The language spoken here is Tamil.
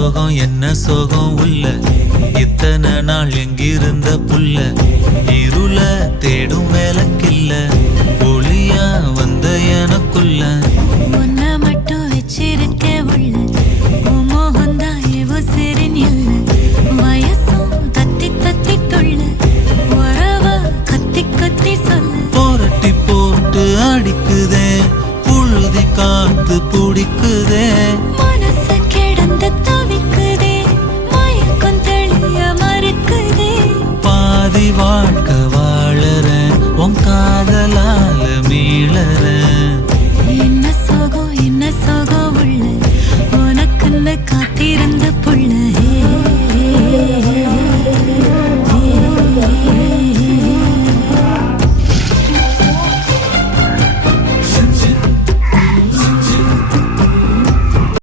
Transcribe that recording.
சோகம் என்ன சோகம் உள்ள இத்தனை நாள் எங்கிருந்த புல்ல இருள தேடும் வேலைக்கில்ல ஒளியா வந்த எனக்குள்ள உன்னை மட்டும் வச்சிருக்க உள்ள